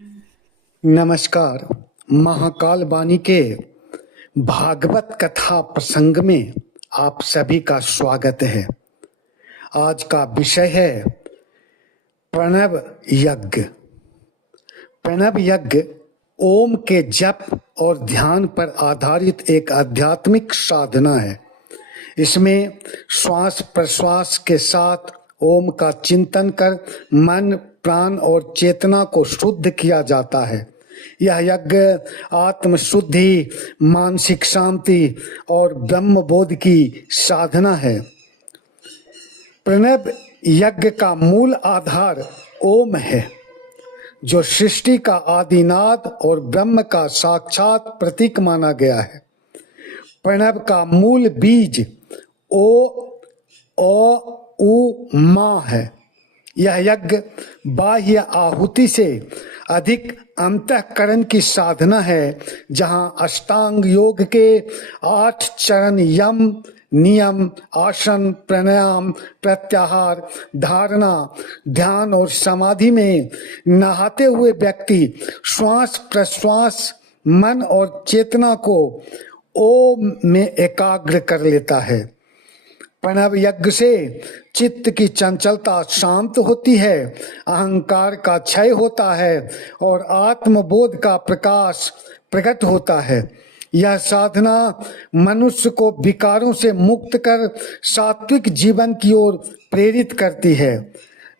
नमस्कार। महाकाल वाणी के भागवत कथा प्रसंग में आप सभी का स्वागत है। आज का विषय है प्रणव यज्ञ। प्रणव यज्ञ ओम के जप और ध्यान पर आधारित एक आध्यात्मिक साधना है। इसमें श्वास प्रश्वास के साथ ओम का चिंतन कर मन प्राण और चेतना को शुद्ध किया जाता है। यह यज्ञ आत्म शुद्धि, मानसिक शांति और ब्रह्म बोध की साधना है। प्रणव यज्ञ का मूल आधार ओम है, जो सृष्टि का आदिनाद और ब्रह्म का साक्षात प्रतीक माना गया है। प्रणव का मूल बीज ओ उ मा है। यह यज्ञ बाह्य आहुति से अधिक अंतःकरण की साधना है, जहां अष्टांग योग के 8 चरण यम नियम, आसन, प्राणायाम, प्रत्याहार, धारणा, ध्यान और समाधि में नहाते हुए व्यक्ति श्वास प्रश्वास, मन और चेतना को ओम में एकाग्र कर लेता है। प्रणव यज्ञ से चित्त की चंचलता शांत होती है, अहंकार का क्षय होता है और आत्मबोध का प्रकाश प्रकट होता है। यह साधना मनुष्य को विकारों से मुक्त कर सात्विक जीवन की ओर प्रेरित करती है।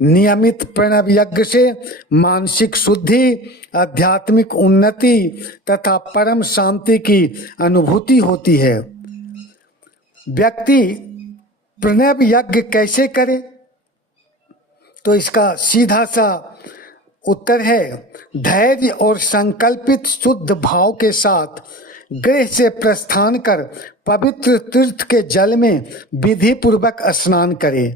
नियमित प्रणव यज्ञ से मानसिक शुद्धि, आध्यात्मिक उन्नति तथा परम शांति की अनुभूति होती है। व्यक्ति प्रणव यज्ञ कैसे करे, तो इसका सीधा सा उत्तर है धैर्य और संकल्पित शुद्ध भाव के साथ गृह से प्रस्थान कर पवित्र तीर्थ के जल में विधि पूर्वक स्नान करे।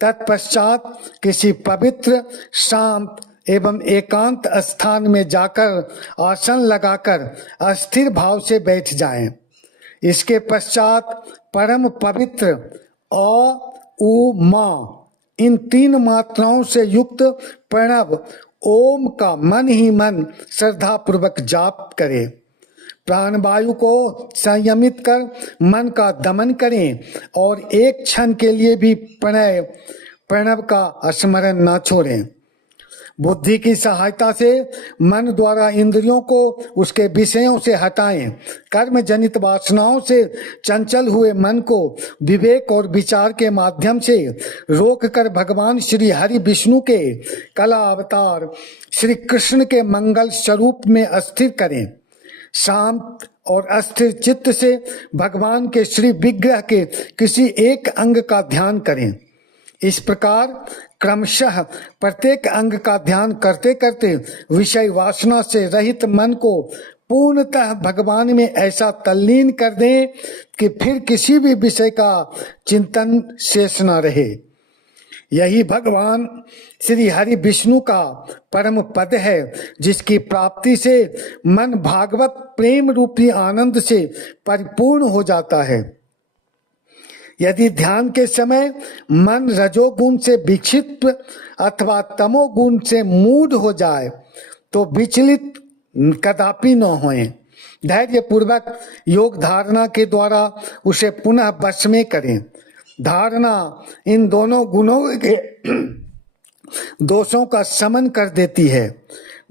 तत्पश्चात किसी पवित्र, शांत एवं एकांत स्थान में जाकर आसन लगाकर अस्थिर भाव से बैठ जाएं। इसके पश्चात परम पवित्र उ मा इन 3 मात्राओं से युक्त प्रणव ओम का मन ही मन श्रद्धा पूर्वक जाप करें। प्राणवायु को संयमित कर मन का दमन करें और एक क्षण के लिए भी प्रणव का स्मरण न छोड़ें। बुद्धि की सहायता से मन द्वारा इंद्रियों को उसके विषयों से हटाएं। कर्म जनित वासनाओं से चंचल हुए मन को विवेक और विचार के माध्यम से रोककर भगवान श्री हरि विष्णु के कला अवतार श्री कृष्ण के मंगल स्वरूप में स्थिर करें। शांत और अस्थिर चित्त से भगवान के श्री विग्रह के किसी एक अंग का ध्यान करें। इस प्रकार क्रमशः प्रत्येक अंग का ध्यान करते करते विषय वासना से रहित मन को पूर्णतः भगवान में ऐसा तल्लीन कर दें कि फिर किसी भी विषय का चिंतन शेष न रहे। यही भगवान श्री हरि विष्णु का परम पद है, जिसकी प्राप्ति से मन भागवत प्रेम रूपी आनंद से परिपूर्ण हो जाता है। यदि ध्यान के समय मन रजोगुण से विक्षिप्त अथवा तमोगुण से मूढ़ हो जाए तो विचलित कदापि न होएं। धैर्य पूर्वक योग धारणा के द्वारा उसे पुनः वश में करें। धारणा इन दोनों गुणों के दोषों का शमन कर देती है।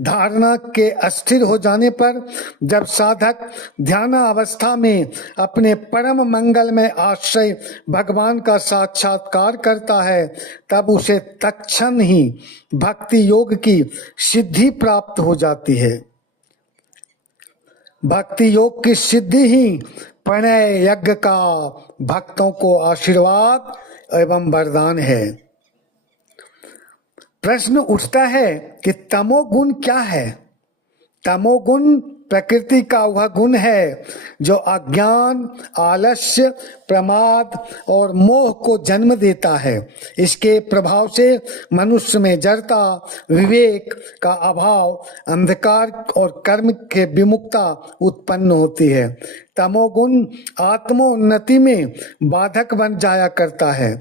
धारणा के अस्थिर हो जाने पर जब साधक ध्यान अवस्था में अपने परम मंगल में आश्रय भगवान का साक्षात्कार करता है, तब उसे तत्क्षण ही भक्ति योग की सिद्धि प्राप्त हो जाती है। भक्ति योग की सिद्धि ही प्रणव यज्ञ का भक्तों को आशीर्वाद एवं वरदान है। प्रश्न उठता है कि तमोगुण क्या है? तमोगुण प्रकृति का वह गुण है जो अज्ञान, आलस्य, प्रमाद और मोह को जन्म देता है। इसके प्रभाव से मनुष्य में जड़ता, विवेक का अभाव, अंधकार और कर्म के विमुखता उत्पन्न होती है। तमोगुण आत्मोन्नति में बाधक बन जाया करता है।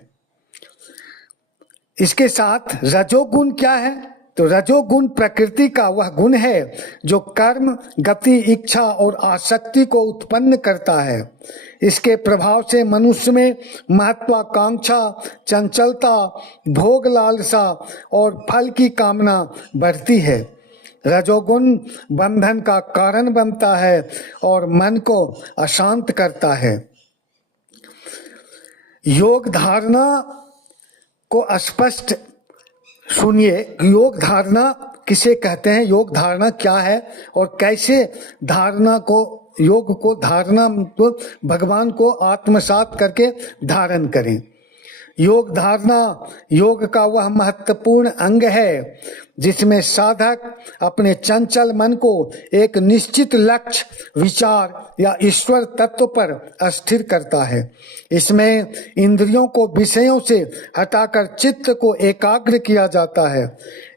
इसके साथ रजोगुण क्या है? तो रजोगुण प्रकृति का वह गुण है जो कर्म, गति, इच्छा और आसक्ति को उत्पन्न करता है। इसके प्रभाव से मनुष्य में महत्वाकांक्षा, चंचलता, भोग लालसा और फल की कामना बढ़ती है। रजोगुण बंधन का कारण बनता है और मन को अशांत करता है। योग धारणा को स्पष्ट सुनिए। योग धारणा किसे कहते हैं, योग धारणा क्या है और कैसे धारणा को, योग को धारणा तो भगवान को आत्मसात करके धारण करें। योग धारणा योग का वह महत्वपूर्ण अंग है जिसमें साधक अपने चंचल मन को एक निश्चित लक्ष्य, विचार या ईश्वर तत्व पर स्थिर करता है। इसमें इंद्रियों को विषयों से हटाकर चित्त को एकाग्र किया जाता है।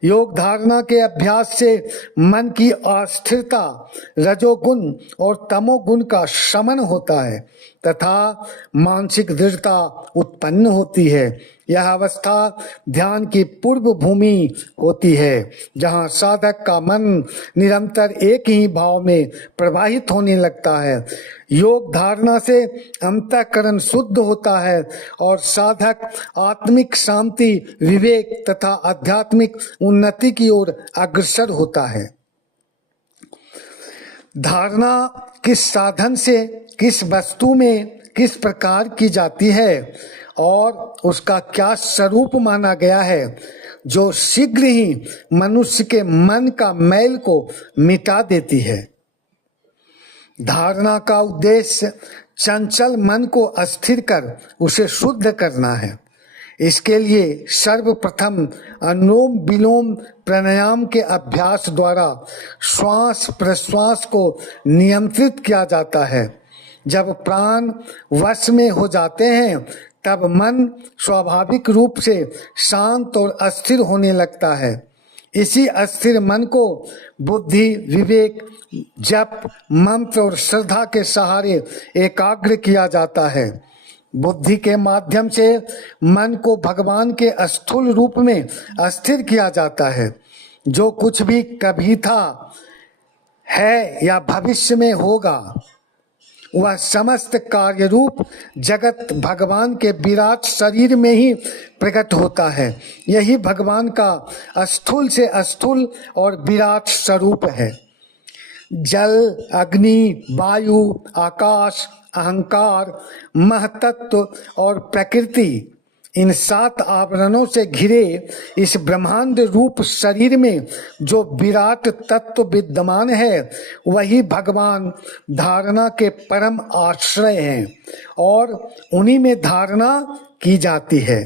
योग धारणा के अभ्यास से मन की अस्थिरता, रजोगुण और तमोगुण का शमन होता है तथा मानसिक दृढ़ता उत्पन्न होती है। यह अवस्था ध्यान की पूर्व भूमि होती है जहाँ साधक का मन निरंतर एक ही भाव में प्रवाहित होने लगता है। योग धारणा से अंतःकरण शुद्ध होता है और साधक आत्मिक शांति, विवेक तथा आध्यात्मिक उन्नति की ओर अग्रसर होता है। धारणा किस साधन से, किस वस्तु में किस प्रकार की जाती है और उसका क्या स्वरूप माना गया है जो शीघ्र ही मनुष्य के मन का मैल को मिटा देती है। धारणा का उद्देश्य चंचल मन को अस्थिर कर उसे शुद्ध करना है। इसके लिए सर्वप्रथम अनुलोम विलोम प्राणायाम के अभ्यास द्वारा श्वास प्रश्वास को नियंत्रित किया जाता है। जब प्राण वश में हो जाते हैं तब मन स्वाभाविक रूप से शांत और अस्थिर होने लगता है। इसी अस्थिर मन को बुद्धि, विवेक, जप, मंत्र और श्रद्धा के सहारे एकाग्र किया जाता है। बुद्धि के माध्यम से मन को भगवान के स्थूल रूप में अस्थिर किया जाता है। जो कुछ भी कभी था, है या भविष्य में होगा, वह समस्त कार्य रूप जगत भगवान के विराट शरीर में ही प्रकट होता है। यही भगवान का स्थूल से स्थूल और विराट स्वरूप है। जल, अग्नि, वायु, आकाश, अहंकार, महतत्व और प्रकृति, इन 7 आवरणों से घिरे इस ब्रह्मांड रूप शरीर में जो विराट तत्व विद्यमान है वही भगवान धारणा के परम आश्रय हैं और उन्हीं में धारणा की जाती है।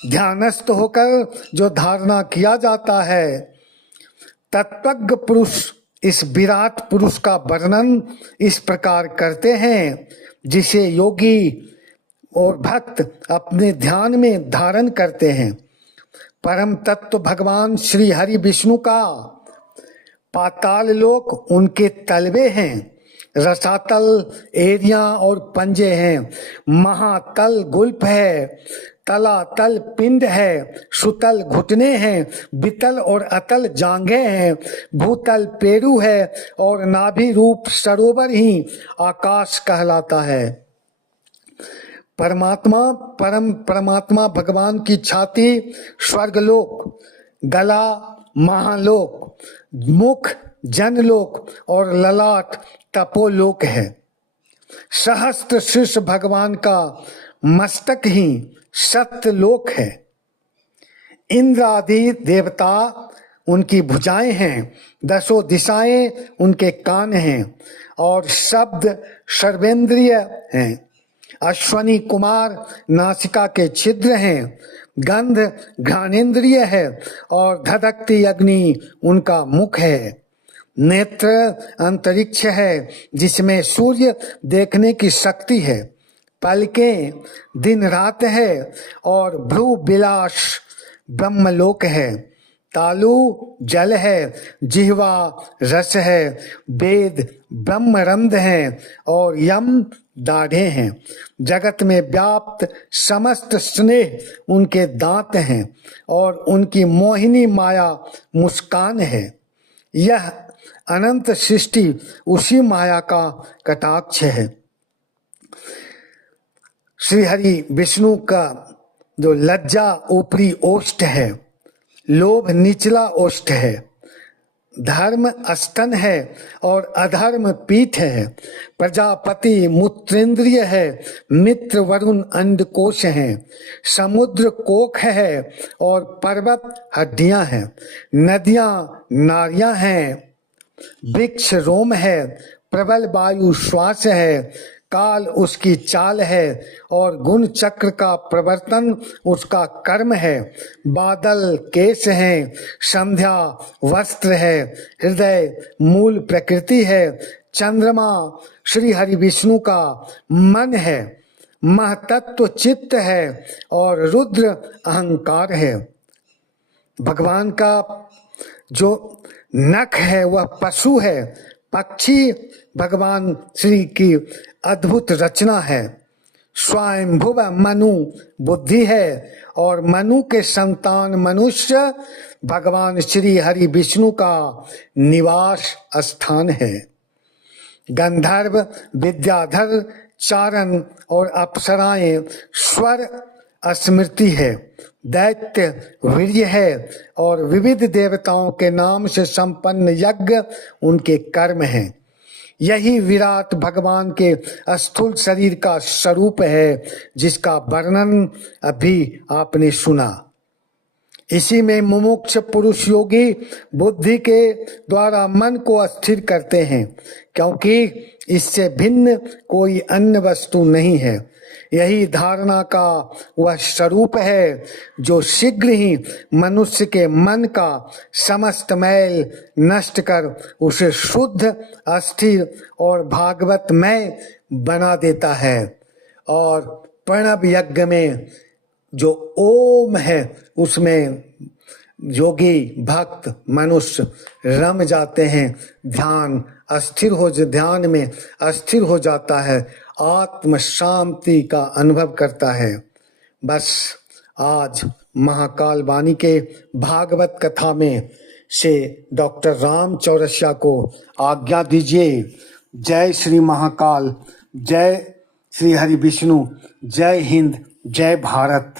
ध्यानस्थ होकर जो धारणा किया जाता है, तत्वज्ञ पुरुष इस विराट पुरुष का वर्णन इस प्रकार करते हैं जिसे योगी और भक्त अपने ध्यान में धारण करते हैं। परम तत्व भगवान श्री हरि विष्णु का पाताल लोक उनके तलवे हैं, रसातल एरिया और पंजे हैं, महातल गुल्फ है, तलातल पिंड है, सुतल घुटने हैं, बितल और अतल जांघें हैं, भूतल पेरू है और नाभि रूप सरोवर ही आकाश कहलाता है। परमात्मा, परम परमात्मा भगवान की छाती स्वर्गलोक, गला महालोक, मुख जनलोक और ललाट तपोलोक है। सहस्त्र शीर्ष भगवान का मस्तक ही सत्यलोक है। इंद्र आदि देवता उनकी भुजाएं हैं, 10 दिशाएं उनके कान हैं और शब्द सर्वेंद्रिय हैं। अश्वनी कुमार नासिका के छिद्र हैं, गंध घ्राणेन्द्रिय है और धधकती अग्नि उनका मुख है। नेत्र अंतरिक्ष है जिसमें सूर्य देखने की शक्ति है। पलकें दिन रात है और भ्रू विलास ब्रह्मलोक है। तालु जल है, जिह्वा रस है, वेद ब्रह्मरंध्र हैं और यम दाढ़े हैं। जगत में व्याप्त समस्त स्नेह उनके दांत हैं और उनकी मोहिनी माया मुस्कान है। यह अनंत सृष्टि उसी माया का कटाक्ष है। श्री हरि विष्णु का जो लज्जा ऊपरी ओष्ठ है, लोभ निचला ओष्ठ है, धर्म स्तन है और अधर्म पीठ है, प्रजापति मूत्रेंद्रिय है, मित्र वरुण अंडकोश है, समुद्र कोख है और पर्वत हड्डियां हैं, नदियां नारियां हैं, वृक्ष रोम है, प्रबल वायु श्वास है, काल उसकी चाल है और गुण चक्र का प्रवर्तन उसका कर्म है, बादल केश हैं, संध्या वस्त्र है, हृदय मूल प्रकृति है, चंद्रमा श्री हरि विष्णु का मन है, महतत्व चित्त है और रुद्र अहंकार है। भगवान का जो नख है वह पशु है, पक्षी भगवान श्री की अद्भुत रचना है, स्वयंभुव मनु बुद्धि है और मनु के संतान मनुष्य भगवान श्री हरि विष्णु का निवास स्थान है। गंधर्व विद्याधर चारण और अप्सराएं स्वर स्मृति है, दैत्य वीर्य है और विविध देवताओं के नाम से संपन्न यज्ञ उनके कर्म हैं। यही विराट भगवान के स्थूल शरीर का स्वरूप है जिसका वर्णन अभी आपने सुना। इसी में मुमुक्ष पुरुष योगी बुद्धि के द्वारा मन को स्थिर करते हैं, क्योंकि इससे भिन्न कोई अन्य वस्तु नहीं है। यही धारणा का वह स्वरूप है जो शीघ्र ही मनुष्य के मन का समस्त मैल नष्ट कर उसे शुद्ध, अस्थिर और भागवतमय बना देता है। और प्रणव यज्ञ में जो ओम है उसमें योगी भक्त मनुष्य रम जाते हैं, ध्यान में अस्थिर हो जाता है, आत्म शांति का अनुभव करता है। बस आज महाकाल वाणी के भागवत कथा में से डॉक्टर राम चौरसिया को आज्ञा दीजिए। जय श्री महाकाल, जय श्री हरि विष्णु, जय हिंद, जय भारत।